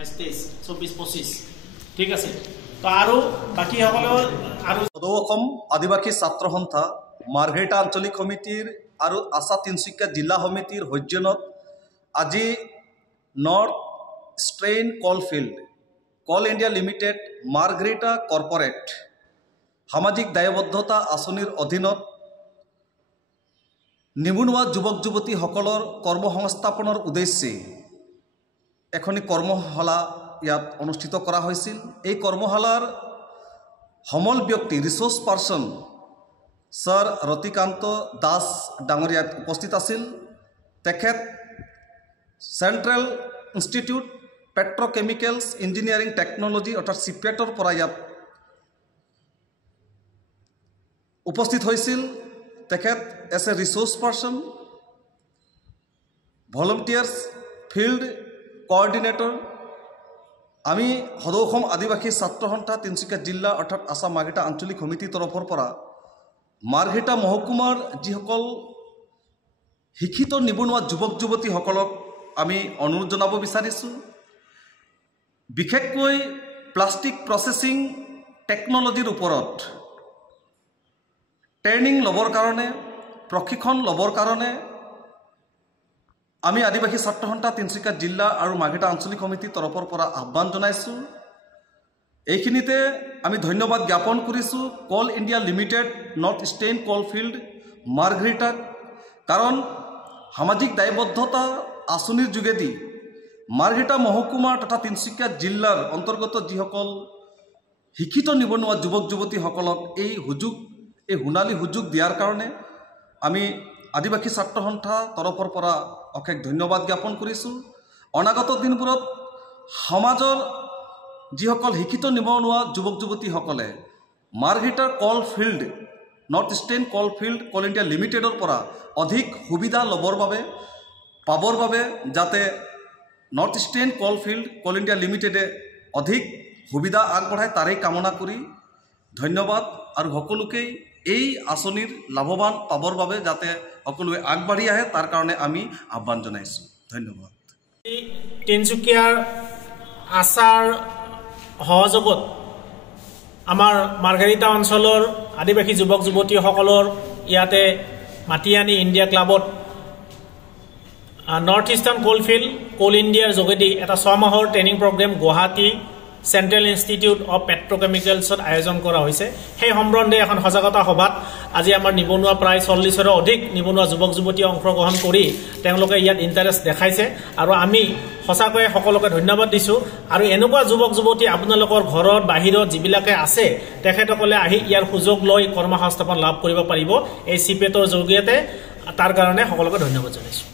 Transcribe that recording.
22-23-24-25 ঠিক আছে তো আৰু বাকি সকলেও আৰু সদৌ অসম আদিবাসী ছাত্ৰ সন্থা মাৰ্ঘেৰিটা আঞ্চলিক সমিতিৰ আৰু আছা তিনিচুকীয়া জিলা সমিতিৰ সৌজন্যত আজি নৰ্থ ইষ্টাৰ্ণ কলফিল্ড কল ইণ্ডিয়া লিমিটেড মাৰ্ঘেৰিটা কৰ্পৰেট সামাজিক দায়বদ্ধতা আঁচনিৰ অধীনত নিবনুৱা যুৱক যুৱতীসকলৰ কৰ্মসংস্থাপনৰ উদ্দেশ্যে এখনি কৰ্মশালা ইয়াত অনুষ্ঠিত কৰা হৈছিল। এই কৰ্মশালাৰ সমল ব্যক্তি research person sir Ratikanta Das ডাঙৰীয়াত উপস্থিত আছিল। তেখেত central institute petrochemicals engineering technology অৰ্থাৎ চিপেটৰ পৰা ইয়াত উপস্থিত হৈছিল। তেখেত as a research person volunteers field coordinator আমি সদৌ অসম আদিবাসী ছাত্ৰ সন্থা তিনিচুকীয়া জিলা অৰ্থাৎ আসাম মাৰ্ঘেৰিটা আঞ্চলিক সমিতিৰ তৰফৰ পৰা মাৰ্ঘেৰিটা মহকুমাৰ যিসকল শিক্ষিত নিবনুৱা যুৱক যুৱতীসকলক আমি অনুৰোধ জনাব বিচাৰিছোঁ, বিশেষকৈ প্লাষ্টিক প্ৰচেছিং টেকনলজিৰ ওপৰত ট্ৰেইনিং ল'বৰ কাৰণে প্ৰশিক্ষণ ল'বৰ কাৰণে আমি আদিবাসী ছাত্ৰ সন্থা তিনিচুকীয়া জিলা আৰু মাৰ্ঘেৰিটা আঞ্চলিক সমিতিৰ তৰফৰ পৰা আহ্বান জনাইছোঁ। এইখিনিতে আমি ধন্যবাদ জ্ঞাপন কৰিছোঁ coal India limited north eastern coalfield মাৰ্ঘেৰিটাক, কাৰণ সামাজিক দায়বদ্ধতা আঁচনিৰ যোগেদি মাৰ্ঘেৰিটা মহকুমাৰ তথা তিনিচুকীয়া জিলাৰ অন্তৰ্গত যিসকল শিক্ষিত নিবনুৱা যুৱক যুৱতীসকলক এই সোণালী সুযোগ দিয়াৰ কাৰণে আমি আদিবাসী ছাত্ৰ সন্থা তৰফৰ পৰা অশেষ ধন্যবাদ জ্ঞাপন কৰিছোঁ। অনাগত দিনবোৰত সমাজৰ যিসকল শিক্ষিত নিবনুৱা যুৱক যুৱতীসকলে মাৰ্ঘেৰিটাৰ কলফিল্ড নৰ্থ ইষ্টাৰ্ণ কলফিল্ড কল ইণ্ডিয়া লিমিটেডৰ পৰা অধিক সুবিধা পাবৰ বাবে যাতে নৰ্থ ইষ্টাৰ্ণ কলফিল্ড কল ইণ্ডিয়া লিমিটেডে অধিক সুবিধা আগবঢ়ায় তাৰেই কামনা কৰি ধন্যবাদ। আৰু সকলোকেই এই আঁচনিৰ লাভৱান পাবৰ বাবে যাতে সকলোৱে আগবাঢ়ি আহে তাৰ কাৰণে আমি আহ্বান জনাইছোঁ। ধন্যবাদ। তিনিচুকীয়াৰ আচাৰ সহযোগত আমাৰ মাৰ্ঘেৰিটা অঞ্চলৰ আদিবাসী যুৱক যুৱতীসকলৰ ইয়াতে মাতি আনি ইণ্ডিয়া ক্লাবত নৰ্থ ইষ্টাৰ্ণ কলফিল্ড কল ইণ্ডিয়াৰ যোগেদি এটা 6 মাহৰ training programme Guwahati central institute of পেট্ৰকেমিকেলছত আয়োজন কৰা হৈছে। সেই সম্বন্ধে এখন সজাগতা সভাত আজি আমাৰ নিবনুৱা প্ৰায় 40ৰো অধিক নিবনুৱা যুৱক যুৱতীয়ে অংশগ্ৰহণ কৰি তেওঁলোকে ইয়াত ইণ্টাৰেষ্ট দেখাইছে আৰু আমি সঁচাকৈয়ে সকলোকে ধন্যবাদ দিছোঁ। আৰু এনেকুৱা যুৱক যুৱতী আপোনালোকৰ ঘৰত বাহিৰত যিবিলাকে আছে তেখেতসকলে আহি ইয়াৰ সুযোগ লৈ কৰ্মসংস্থাপন লাভ কৰিব পাৰিব এই চিপেটৰ জৰিয়তে। তাৰ কাৰণে সকলোকে ধন্যবাদ জনাইছোঁ।